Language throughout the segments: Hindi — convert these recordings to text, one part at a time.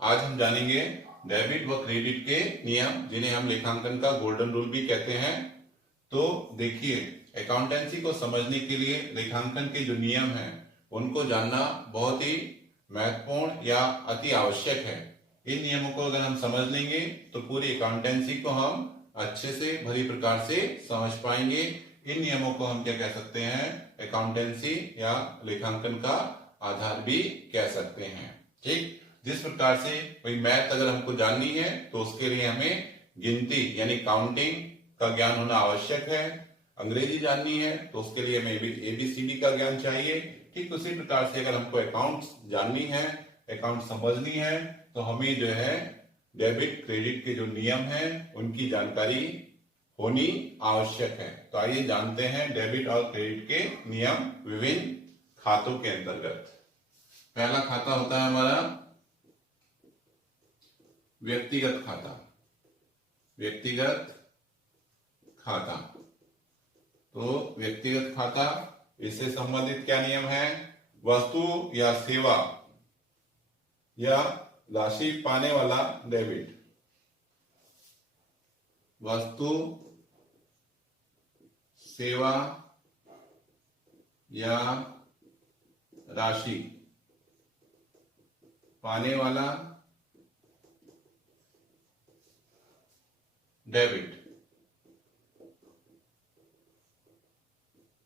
आज हम जानेंगे डेबिट व क्रेडिट के नियम, जिन्हें हम लेखांकन का गोल्डन रूल भी कहते हैं। तो देखिए, अकाउंटेंसी को समझने के लिए लेखांकन के जो नियम हैं उनको जानना बहुत ही महत्वपूर्ण या अति आवश्यक है। इन नियमों को अगर हम समझ लेंगे तो पूरी अकाउंटेंसी को हम अच्छे से भली प्रकार से समझ पाएंगे। इन नियमों को हम क्या कह सकते हैं? अकाउंटेंसी या लेखांकन का आधार भी कह सकते हैं। ठीक, जिस प्रकार से कोई मैथ अगर हमको जाननी है तो उसके लिए हमें गिनती यानी काउंटिंग का ज्ञान होना आवश्यक है। अंग्रेजी जाननी है तो उसके लिए हमें ABCD का ज्ञान चाहिए। ठीक उसी प्रकार से अगर हमको अकाउंट्स जाननी है, अकाउंट समझनी है, तो हमें जो है डेबिट क्रेडिट के जो नियम हैं उनकी जानकारी होनी आवश्यक है। तो आइए जानते हैं डेबिट और क्रेडिट के नियम विभिन्न खातों के अंतर्गत। पहला खाता होता है हमारा व्यक्तिगत खाता। व्यक्तिगत खाता, तो व्यक्तिगत खाता, इससे संबंधित क्या नियम है? वस्तु या सेवा या राशि पाने वाला डेबिट। वस्तु, सेवा या राशि पाने वाला डेबिट,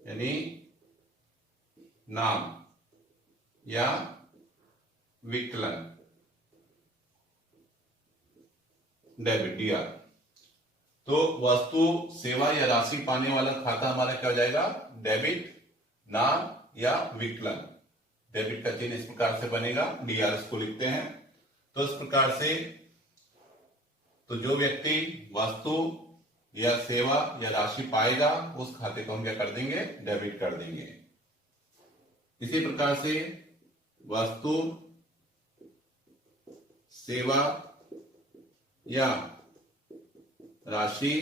यानी नाम या विकलन, डेबिट DR। तो वस्तु, सेवा या राशि पाने वाला खाता हमारा क्या हो जाएगा? डेबिट, नाम या विकलन। डेबिट का चिन्ह इस प्रकार से बनेगा, DR इसको लिखते हैं। तो इस प्रकार से तो जो व्यक्ति वस्तु या सेवा या राशि पाएगा उस खाते को हम क्या कर देंगे? डेबिट कर देंगे। इसी प्रकार से वस्तु, सेवा या राशि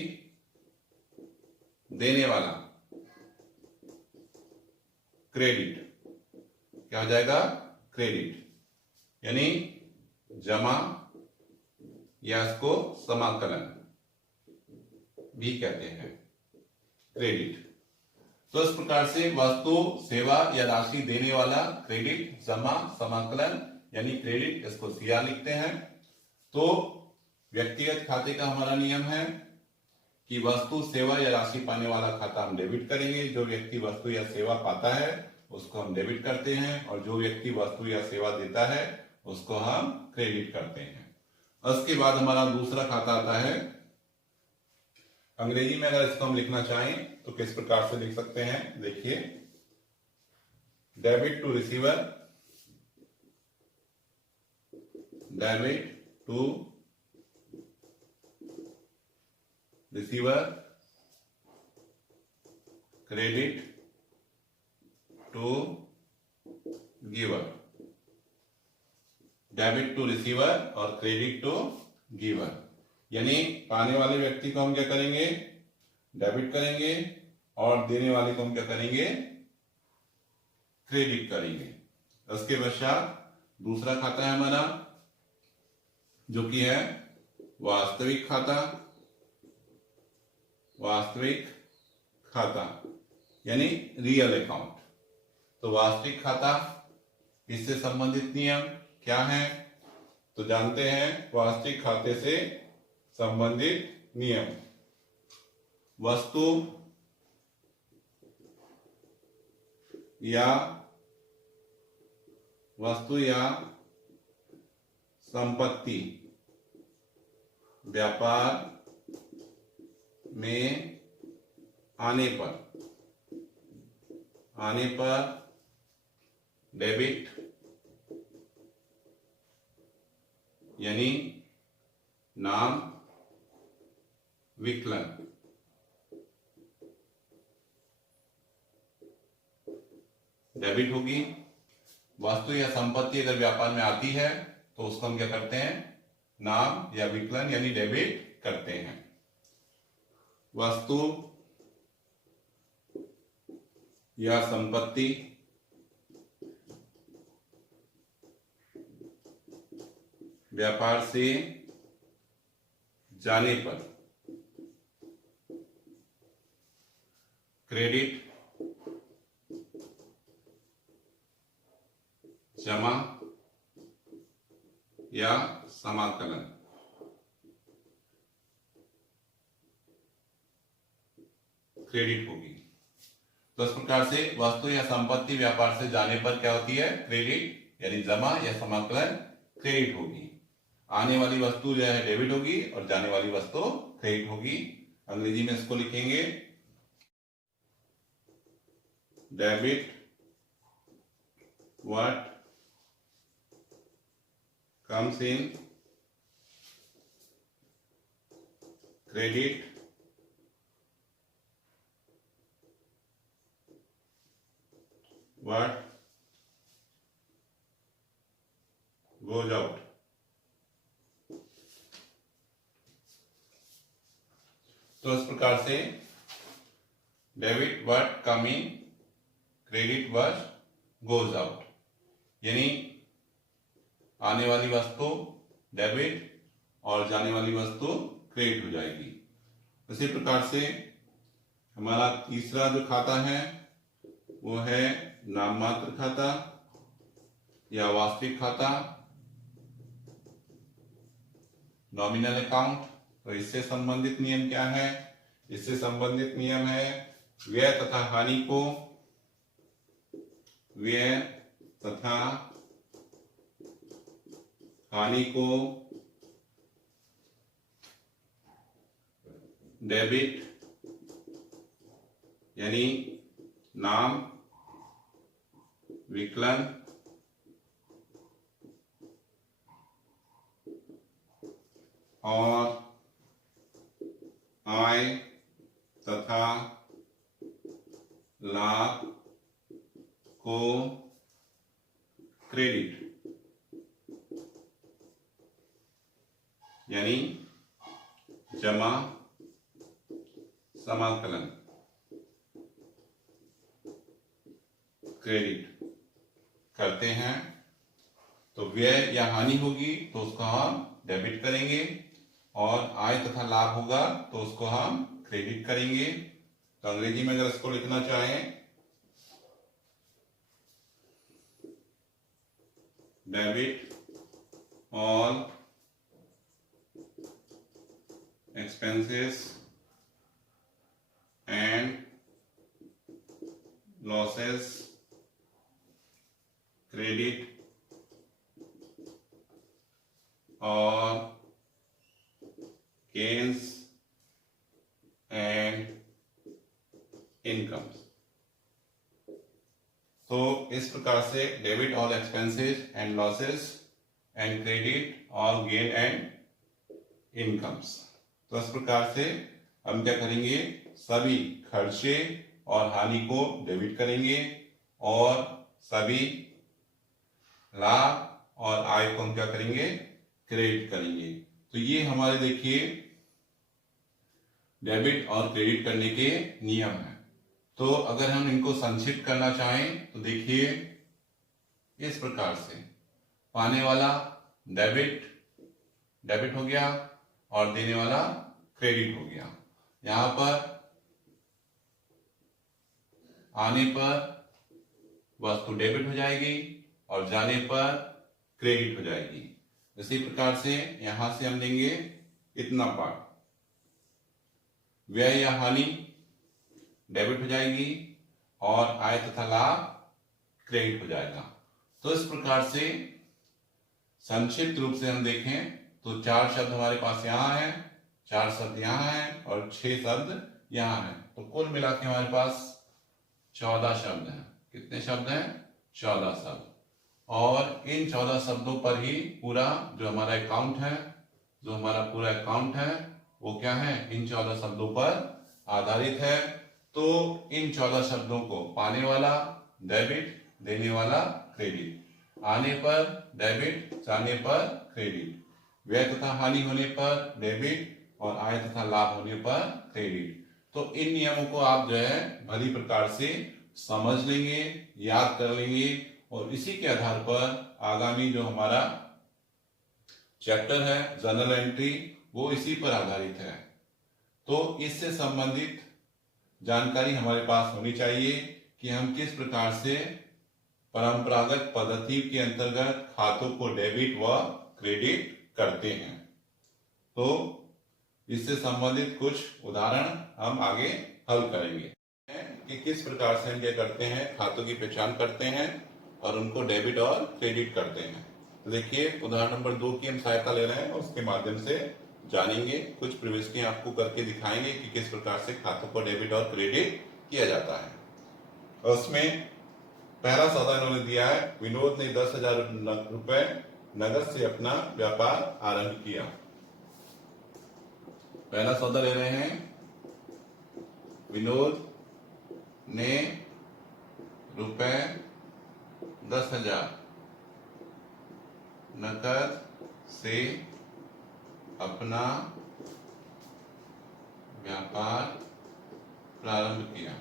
देने वाला क्रेडिट क्या हो जाएगा? क्रेडिट, यानी जमा या इसको समाकलन भी कहते हैं, क्रेडिट। तो इस प्रकार से वस्तु, सेवा या राशि देने वाला क्रेडिट, जमा, समाकलन यानी क्रेडिट, इसको CR लिखते हैं। तो व्यक्तिगत खाते का हमारा नियम है कि वस्तु, सेवा या राशि पाने वाला खाता हम डेबिट करेंगे। जो व्यक्ति वस्तु या सेवा पाता है उसको हम डेबिट करते हैं, और जो व्यक्ति वस्तु या सेवा देता है उसको हम क्रेडिट करते हैं। उसके बाद हमारा दूसरा खाता आता है, अंग्रेजी में अगर इसको हम लिखना चाहें तो किस प्रकार से लिख सकते हैं? देखिए, debit to receiver, debit to receiver, credit to giver. Debit to receiver और क्रेडिट टू गिवर, यानी पाने वाले व्यक्ति को हम क्या करेंगे? डेबिट करेंगे, और देने वाले को हम क्या करेंगे? क्रेडिट करेंगे। उसके पश्चात दूसरा खाता है हमारा जो कि है वास्तविक खाता। वास्तविक खाता यानी रियल अकाउंट। तो वास्तविक खाता, इससे संबंधित नियम क्या है? तो जानते हैं वास्तविक खाते से संबंधित नियम। वस्तु या संपत्ति व्यापार में आने पर डेबिट, यानी नाम, विकलन। डेबिट होगी। वस्तु या संपत्ति अगर व्यापार में आती है तो उसको हम क्या करते हैं? नाम या विकलन यानी डेबिट करते हैं। वस्तु या संपत्ति व्यापार से जाने पर क्रेडिट जमा या समाकलन क्रेडिट होगी। तो इस प्रकार से वस्तु या संपत्ति व्यापार से जाने पर क्या होती है? क्रेडिट, यानी जमा या समाकलन क्रेडिट होगी। आने वाली वस्तु जो है डेबिट होगी और जाने वाली वस्तु क्रेडिट होगी। अंग्रेजी में इसको लिखेंगे debit what comes in credit what goes out। तो इस प्रकार से debit what come in, credit what goes out, यानी आने वाली वस्तु डेबिट और जाने वाली वस्तु क्रेडिट हो जाएगी। इसी प्रकार से हमारा तीसरा जो खाता है वो है नाम मात्र खाता या वास्तविक खाता, नॉमिनल अकाउंट। तो इससे संबंधित नियम क्या है? इससे संबंधित नियम है व्यय तथा हानि को व्यय तथा हानि को डेबिट, यानी नाम विकलन और आय तथा लाभ को क्रेडिट, यानी जमा समाकलन क्रेडिट करते हैं। तो व्यय या हानि होगी तो उसको हम डेबिट करेंगे और आय तथा लाभ होगा तो उसको हम क्रेडिट करेंगे। तो अंग्रेजी में अगर इसको लिखना चाहें debit all expenses and losses, credit or gains and incomes। तो इस प्रकार से debit all expenses and losses and credit all gain and incomes. तो इस प्रकार से हम क्या करेंगे, सभी खर्चे और हानि को डेबिट करेंगे और सभी लाभ और आय को हम क्या करेंगे, क्रेडिट करेंगे। तो ये हमारे देखिए डेबिट और क्रेडिट करने के नियम हैं। तो अगर हम इनको संक्षिप्त करना चाहें तो देखिए इस प्रकार से पाने वाला डेबिट हो गया और देने वाला क्रेडिट हो गया। यहां पर आने पर वस्तु डेबिट हो जाएगी और जाने पर क्रेडिट हो जाएगी। इसी प्रकार से यहां से हम लेंगे इतना पार्ट, व्यय या हानि डेबिट हो जाएगी और आय तथा लाभ क्रेडिट हो जाएगा। तो इस प्रकार से संक्षिप्त रूप से हम देखें तो 4 शब्द हमारे पास यहाँ हैं, 4 शब्द यहाँ हैं और 6 शब्द यहाँ हैं। तो कुल मिला के हमारे पास 14 शब्द हैं। कितने शब्द हैं? 14 शब्द। और इन 14 शब्दों पर ही पूरा जो हमारा अकाउंट है, जो हमारा पूरा अकाउंट है वो क्या है, इन 14 शब्दों पर आधारित है। तो इन 14 शब्दों को पाने वाला डेबिट, देने वाला क्रेडिट, आने पर डेबिट, जाने पर क्रेडिट, व्यय तथा हानि होने पर डेबिट और आय तथा लाभ होने पर क्रेडिट। तो इन नियमों को आप जो है भली प्रकार से समझ लेंगे, याद कर लेंगे और इसी के आधार पर आगामी जो हमारा चैप्टर है जर्नल एंट्री, वो इसी पर आधारित है। तो इससे संबंधित जानकारी हमारे पास होनी चाहिए कि हम किस प्रकार से परंपरागत पद्धति के अंतर्गत खातों को डेबिट व क्रेडिट करते हैं। तो इससे संबंधित कुछ उदाहरण हम आगे हल करेंगे कि किस प्रकार से हम क्या करते हैं, खातों की पहचान करते हैं और उनको डेबिट और क्रेडिट करते हैं। तो देखिए उदाहरण नंबर 2 की हम सहायता ले रहे हैं और उसके माध्यम से जानेंगे, कुछ प्रविष्टियां आपको करके दिखाएंगे कि किस प्रकार से खातों को डेबिट और क्रेडिट किया जाता है। और उसमें पहला सौदा इन्होंने दिया है, विनोद ने 10,000 रुपए नगद से अपना व्यापार आरंभ किया। पहला सौदा ले रहे हैं, विनोद ने रुपए 10,000 नकद से अपना व्यापार प्रारंभ किया।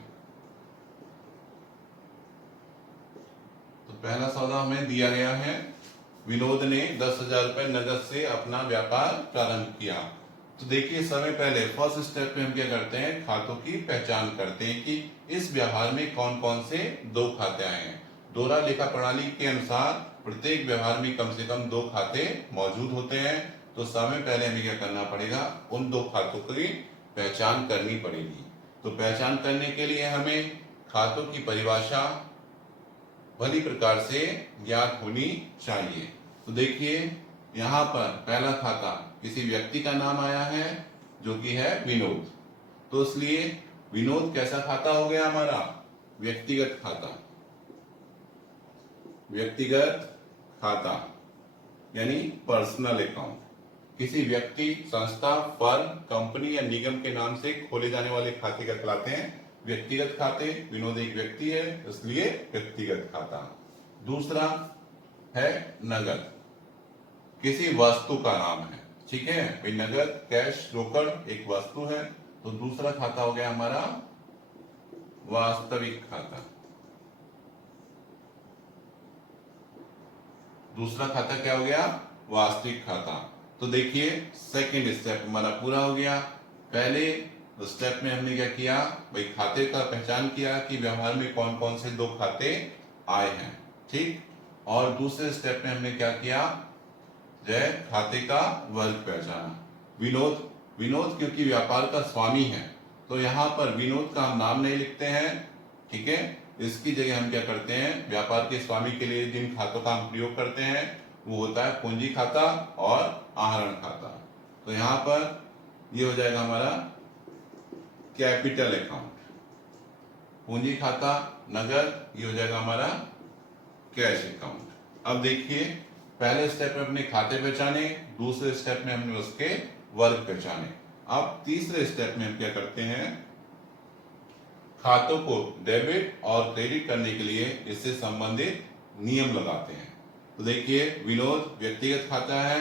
तो पहला सौदा हमें दिया गया है, विनोद ने 10,000 रुपए नगद से अपना व्यापार प्रारंभ किया। तो देखिए समय पहले फर्स्ट स्टेप में हम क्या करते हैं, खातों की पहचान करते हैं कि इस व्यवहार में कौन कौन से दो खाते आए हैं। दोहरा लेखा प्रणाली के अनुसार प्रत्येक व्यवहार में कम से कम 2 खाते मौजूद होते हैं। तो समय पहले हमें क्या करना पड़ेगा, उन 2 खातों की पहचान करनी पड़ेगी। तो पहचान करने के लिए हमें खातों की परिभाषा भली प्रकार से ज्ञात होनी चाहिए। तो देखिए यहाँ पर पहला खाता किसी व्यक्ति का नाम आया है जो कि है विनोद, तो इसलिए विनोद कैसा खाता हो गया हमारा, व्यक्तिगत खाता। व्यक्तिगत खाता यानी पर्सनल अकाउंट। किसी व्यक्ति, संस्था, फर्म, कंपनी या निगम के नाम से खोले जाने वाले खाते का कहलाते हैं व्यक्तिगत खाते। विनोद एक व्यक्ति है इसलिए व्यक्तिगत खाता। दूसरा है नगद, किसी वस्तु का नाम है, ठीक है भाई, नगद कैश रोकड़ एक वस्तु है। तो दूसरा खाता हो गया हमारा वास्तविक खाता। दूसरा खाता क्या हो गया, वास्तविक खाता। तो देखिए सेकंड स्टेप हमारा पूरा हो गया। पहले स्टेप में हमने क्या किया भाई, खाते का पहचान किया कि व्यवहार में कौन कौन से 2 खाते आए हैं, ठीक। और दूसरे स्टेप में हमने क्या किया, जय खाते का वर्ग पहचाना। विनोद, विनोद क्योंकि व्यापार का स्वामी है तो यहाँ पर विनोद का हम नाम नहीं लिखते हैं, ठीक है। इसकी जगह हम क्या करते हैं, व्यापार के स्वामी के लिए जिन खातों का हम प्रयोग करते हैं वो होता है पूंजी खाता और आहरण खाता। तो यहाँ पर ये हो जाएगा हमारा कैपिटल अकाउंट, पूंजी खाता नगद, ये हो जाएगा हमारा कैश अकाउंट। अब देखिए पहले स्टेप में अपने खाते पहचाने, दूसरे स्टेप में हमने उसके वर्ग पहचाने। अब तीसरे स्टेप में हम क्या करते हैं, खातों को डेबिट और क्रेडिट करने के लिए इससे संबंधित नियम लगाते हैं। तो देखिए विनोद व्यक्तिगत खाता है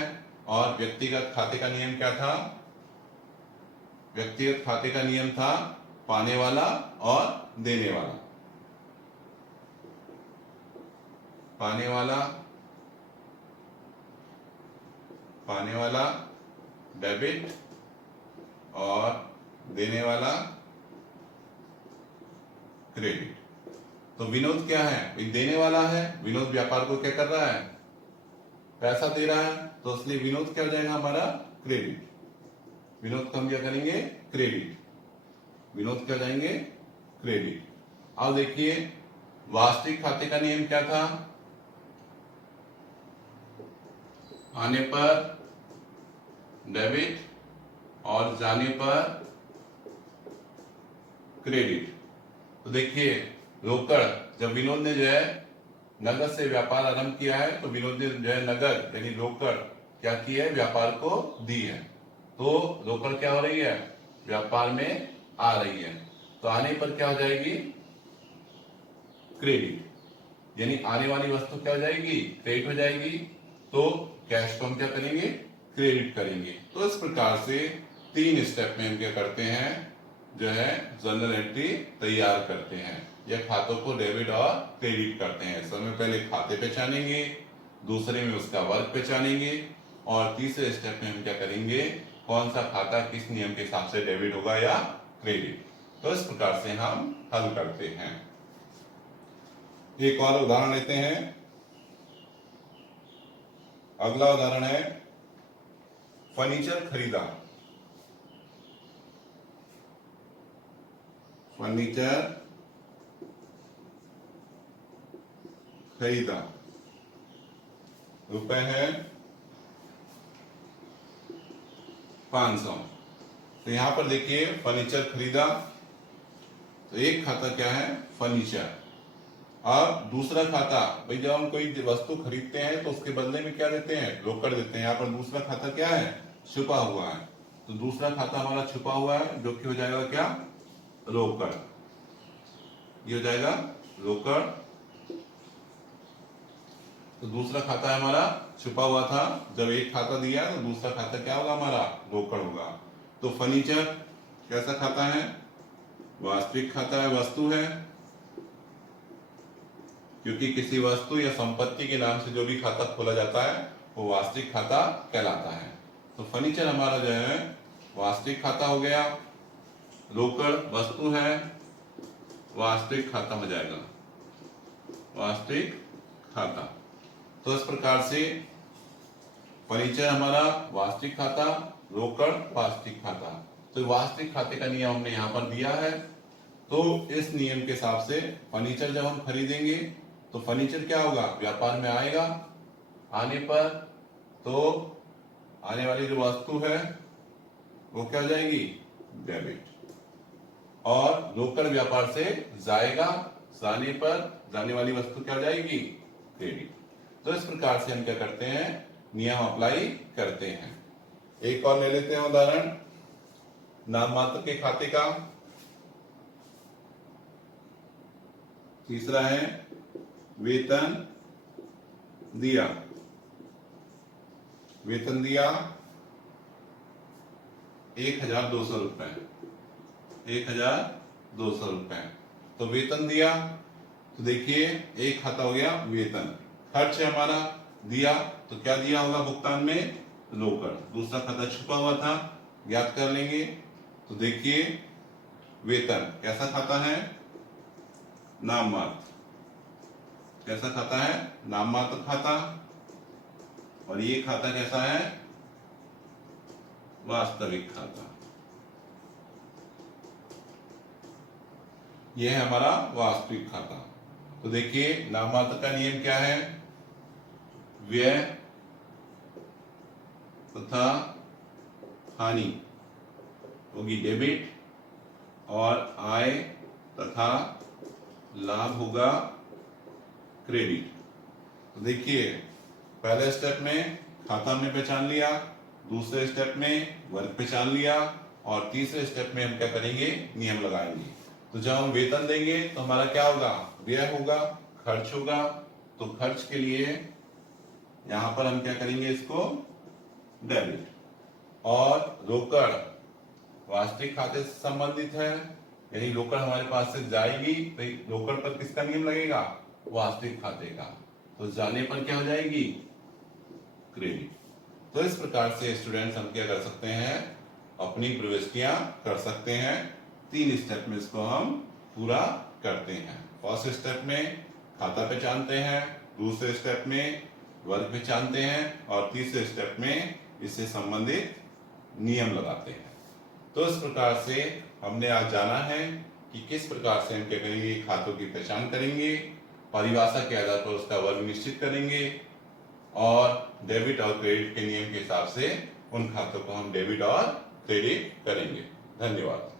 और व्यक्तिगत खाते का नियम क्या था, व्यक्तिगत खाते का नियम था पाने वाला और देने वाला। पाने वाला डेबिट और देने वाला क्रेडिट। तो विनोद क्या है, देने वाला है, विनोद व्यापार को क्या कर रहा है, पैसा दे रहा है, तो इसलिए विनोद क्या हो जाएगा हमारा क्रेडिट। विनोद को हम क्या करेंगे, क्रेडिट। विनोद क्या हो जाएंगे, क्रेडिट। अब देखिए वास्तविक खाते का नियम क्या था, आने पर डेबिट और जाने पर क्रेडिट। तो देखिए रोकड़, जब विनोद ने जो है नगद से व्यापार आरंभ किया है तो विनोद ने जो है नगद यानी रोकड़ क्या की है, व्यापार को दी है। तो रोकड़ क्या हो रही है, व्यापार में आ रही है। तो आने पर क्या हो जाएगी, क्रेडिट, यानी आने वाली वस्तु क्या हो जाएगी, क्रेडिट हो जाएगी। तो कैश को हम क्या करेंगे, क्रेडिट करेंगे। तो इस प्रकार से 3 स्टेप में हम क्या करते हैं, जो है जर्नल एंट्री तैयार करते हैं या खातों को डेबिट और क्रेडिट करते हैं। सबसे पहले खाते पहचानेंगे, दूसरे में उसका वर्ग पहचानेंगे और तीसरे स्टेप में हम क्या करेंगे, कौन सा खाता किस नियम के हिसाब से डेबिट होगा या क्रेडिट। तो इस प्रकार से हम हल करते हैं। एक और उदाहरण लेते हैं। अगला उदाहरण है फर्नीचर खरीदा। फर्नीचर खरीदा रुपए है 500। तो यहां पर देखिए फर्नीचर खरीदा, तो एक खाता क्या है, फर्नीचर। अब दूसरा खाता, भाई जब हम कोई वस्तु खरीदते हैं तो उसके बदले में क्या देते हैं, रोकड़ देते हैं। यहाँ पर दूसरा खाता क्या है, छुपा हुआ है। तो दूसरा खाता हमारा छुपा हुआ है, जो कि हो जाएगा क्या, रोकड़। ये हो जाएगा रोकड़। तो दूसरा खाता है हमारा छुपा हुआ था, जब एक खाता दिया तो दूसरा खाता क्या होगा, हमारा रोकड़ होगा। तो फर्नीचर कैसा खाता है, वास्तविक खाता है, वस्तु है, क्योंकि किसी वस्तु या संपत्ति के नाम से जो भी खाता खोला जाता है वो वास्तविक खाता कहलाता है। तो फर्नीचर हमारा जो है वास्तविक खाता हो गया, रोकड़ वस्तु है, वास्तविक खाता हो जाएगा, वास्तविक खाता। तो इस प्रकार से फर्नीचर हमारा वास्तविक खाता, रोकड़ वास्तविक खाता। तो वास्तविक खाते का नियम हमने यहाँ पर दिया है। तो इस नियम के हिसाब से फर्नीचर जब हम खरीदेंगे तो फर्नीचर क्या होगा, व्यापार में आएगा। आने पर तो आने वाली जो वस्तु है वो क्या हो जाएगी, डेबिट। और रोकड़ व्यापार से जाएगा, जाने पर जाने वाली वस्तु क्या हो जाएगी, क्रेडिट। तो इस प्रकार से हम क्या करते हैं, नियम अप्लाई करते हैं। एक और ले लेते हैं उदाहरण नाम मात्र के खाते का। तीसरा है वेतन दिया। वेतन दिया 1200 रुपए, 1200 रुपए। तो वेतन दिया, तो देखिए एक खाता हो गया वेतन। खर्च है हमारा दिया, तो क्या दिया होगा भुगतान में, रोकड़। दूसरा खाता छुपा हुआ था, याद कर लेंगे। तो देखिए वेतन कैसा खाता है, नाम मात्र। कैसा खाता है, नाम मात्र खाता। और ये खाता कैसा है, वास्तविक खाता। यह है हमारा वास्तविक खाता। तो देखिए नाम मात्र का नियम क्या है, व्यय तथा हानि होगी डेबिट, और आय तथा लाभ होगा क्रेडिट। तो देखिए पहले स्टेप में खाता हमने पहचान लिया, दूसरे स्टेप में वर्ग पहचान लिया, और तीसरे स्टेप में हम क्या करेंगे, नियम लगाएंगे। तो जब हम वेतन देंगे तो हमारा क्या होगा, व्यय होगा, खर्च होगा। तो खर्च के लिए यहां पर हम क्या करेंगे, इसको डेबिट। और रोकड़ वास्तविक खाते से संबंधित है, यानी रोकड़ हमारे पास से जाएगी तो रोकड़ पर किसका नियम लगेगा, वास्तविक खाते का। तो जाने पर क्या हो जाएगी, क्रेडिट। तो इस प्रकार से स्टूडेंट्स हम क्या कर सकते हैं, अपनी प्रविष्टियां कर सकते हैं। 3 स्टेप में इसको हम पूरा करते हैं। फर्स्ट स्टेप में खाता पहचानते हैं, दूसरे स्टेप में वर्ग पहचानते हैं, और तीसरे स्टेप में इससे संबंधित नियम लगाते हैं। तो इस प्रकार से हमने आज जाना है कि किस प्रकार से हम क्या करेंगे, खातों की पहचान करेंगे, परिभाषा के आधार पर उसका वर्ग निश्चित करेंगे, और डेबिट और क्रेडिट के नियम के हिसाब से उन खातों को हम डेबिट और क्रेडिट करेंगे। धन्यवाद।